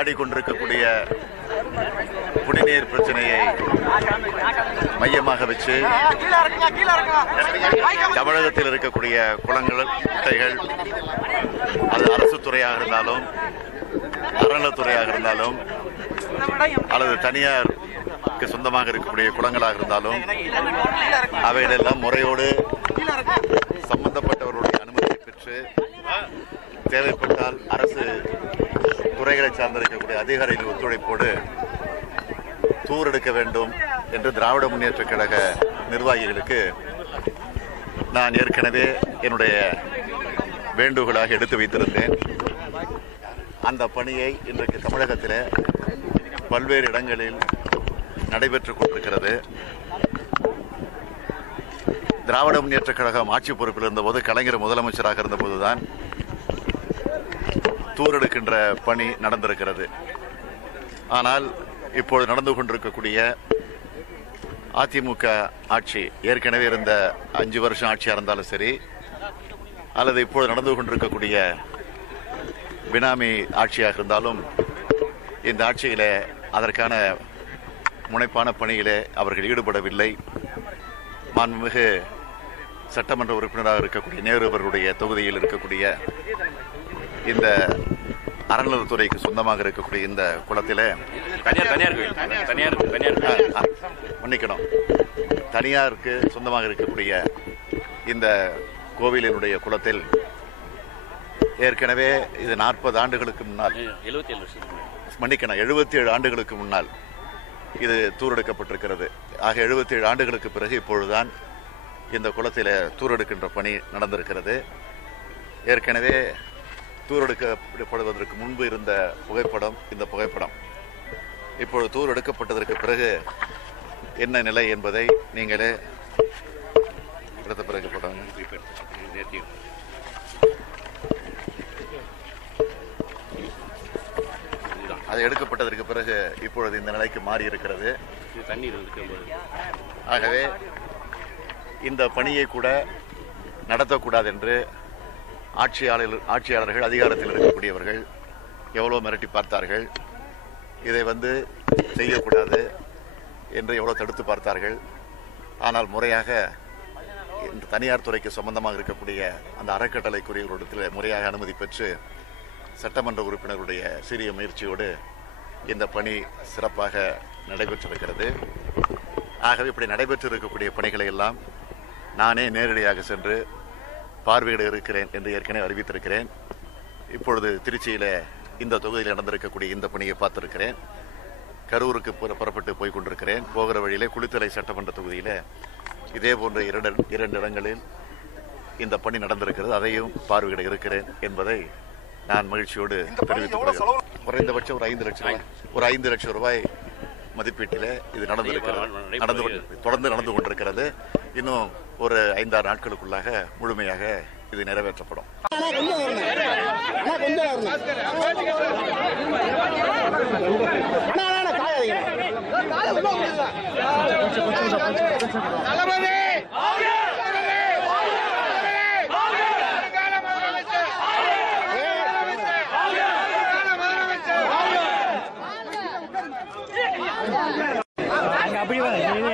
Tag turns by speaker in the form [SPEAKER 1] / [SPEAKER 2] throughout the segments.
[SPEAKER 1] வாடி கொண்டிருக்கக்கூடிய குடிநீர் பிரச்சனையை மையமாக வச்சு தமிழகத்தில் இருக்கக்கூடிய குளங்கள் குட்டைகள் அது அரசு துறையாக இருந்தாலும் அறநிலத்துறையாக இருந்தாலும் அல்லது தனியாருக்கு சொந்தமாக இருக்கக்கூடிய குளங்களாக இருந்தாலும் அவைகளெல்லாம் முறையோடு சம்பந்தப்பட்டவர்களுடைய அனுமதியை பெற்று தேவைப்பட்டால் அரசு துறைகளை சார்ந்திருக்கக்கூடிய அதிகாரிகள் ஒத்துழைப்போடு தூர் எடுக்க வேண்டும் என்று திராவிட முன்னேற்ற கழக நிர்வாகிகளுக்கு நான் ஏற்கனவே என்னுடைய வேண்டுகோளாக எடுத்து வைத்திருந்தேன். அந்த பணியை இன்றைக்கு தமிழகத்தில் பல்வேறு இடங்களில் நடைபெற்றுக் கொண்டிருக்கிறது. திராவிட முன்னேற்ற கழகம் ஆட்சி பொறுப்பில் இருந்தபோது கலைஞர் முதலமைச்சராக இருந்தபோதுதான் தூரெடுக்கின்ற பணி நடந்திருக்கிறது. ஆனால் இப்பொழுது நடந்து கொண்டிருக்கக்கூடிய அதிமுக ஆட்சி ஏற்கனவே இருந்த அஞ்சு வருஷம் ஆட்சியாக இருந்தாலும் சரி அல்லது இப்பொழுது நடந்து கொண்டிருக்கக்கூடிய பினாமி ஆட்சியாக இருந்தாலும் இந்த ஆட்சியில அதற்கான முனைப்பான பணியிலே அவர்கள் ஈடுபடவில்லை. மாண்புமிகு சட்டமன்ற உறுப்பினராக இருக்கக்கூடிய நேரு அவர்களுடைய தொகுதியில் இருக்கக்கூடிய இந்த அறநிலையத்துறைக்கு சொந்தமாக இருக்கக்கூடிய இந்த குளத்திலே
[SPEAKER 2] தனியார் தனியார் தனியார் தனியார்
[SPEAKER 1] மன்னிக்கணும். தனியாருக்கு சொந்தமாக இருக்கக்கூடிய இந்த கோவிலினுடைய குளத்தில் ஏற்கனவே இது நாற்பது ஆண்டுகளுக்கு முன்னால்
[SPEAKER 2] எழுபத்தி ஏழு வருஷம்
[SPEAKER 1] மன்னிக்கணும் எழுபத்தி ஏழு ஆண்டுகளுக்கு முன்னால் இது தூரெடுக்கப்பட்டிருக்கிறது. ஆக எழுபத்தி ஏழு ஆண்டுகளுக்கு பிறகு இப்பொழுதுதான் இந்த குளத்தில் தூரெடுக்கின்ற பணி நடந்திருக்கிறது. ஏற்கனவே தூரெடுக்கப்படுவதற்கு முன்பு இருந்த புகைப்படம் இந்த புகைப்படம். இப்பொழுது தூர் எடுக்கப்பட்டதற்கு பிறகு என்ன நிலை என்பதை நீங்களே எடுத்த பிறகு போட்டாங்க. அது எடுக்கப்பட்டதற்கு பிறகு இப்பொழுது இந்த நிலைக்கு மாறி இருக்கிறது. ஆகவே இந்த பணியை கூட நடத்தக்கூடாது என்று ஆட்சியாளர் ஆட்சியாளர்கள் அதிகாரத்தில் இருக்கக்கூடியவர்கள் எவ்வளோ மிரட்டி பார்த்தார்கள் இதை வந்து செய்யக்கூடாது என்று எவ்வளோ தடுத்து பார்த்தார்கள். ஆனால் முறையாக இந்த தனியார் துறைக்கு சம்பந்தமாக இருக்கக்கூடிய அந்த அறக்கட்டளைக்குரியவர்களிடத்தில் முறையாக அனுமதி பெற்று சட்டமன்ற உறுப்பினர்களுடைய சிறிய முயற்சியோடு இந்த பணி சிறப்பாக நடைபெற்றிருக்கிறது. ஆகவே இப்படி நடைபெற்று இருக்கக்கூடிய பணிகளை எல்லாம் நானே நேரடியாக சென்று பார்வையிட இருக்கிறேன் என்று ஏற்கனவே அறிவித்திருக்கிறேன். இப்பொழுது திருச்சியில் இந்த தொகுதியில் நடந்திருக்கக்கூடிய இந்த பணியை பார்த்திருக்கிறேன். கரூருக்கு புற- புறப்பட்டு போய் கொண்டிருக்கிறேன். போகிற வழியிலே குளித்தலை சட்டமன்ற தொகுதியில் இதே போன்ற இரண்டு இரண்டு இடங்களில் இந்த பணி நடந்திருக்கிறது. அதையும் பார்வையிட இருக்கிறேன் என்பதை நான் மகிழ்ச்சியோடு தெரிவித்துக் கொள்கிறேன். குறைந்தபட்சம் ஒரு ஐந்து லட்சம் ரூபாய். ஒரு ஐந்து லட்சம் ரூபாய் மதிப்பீட்டிலே இது நடந்திருக்கிறது. நடந்து கொண்டு- தொடர்ந்து நடந்து கொண்டிருக்கிறது. இன்னும் ஒரு ஐந்தாறு நாட்களுக்குள்ளாக முழுமையாக இது நிறைவேற்றப்படும்.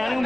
[SPEAKER 3] அண்ணா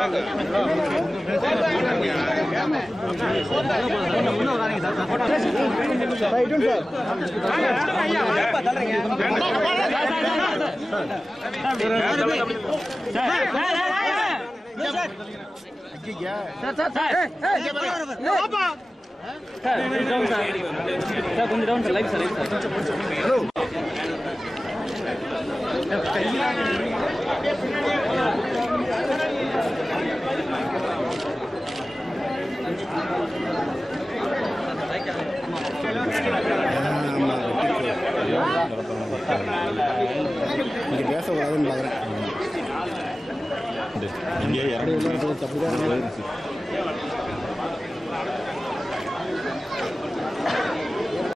[SPEAKER 3] கொஞ்சம்
[SPEAKER 4] டவுன் சார் சார் சார்
[SPEAKER 3] இங்கே பேசக்கூடாதுன்னு பார்க்குறேன்.
[SPEAKER 5] இங்கே இறங்கி
[SPEAKER 3] அப்படிதான்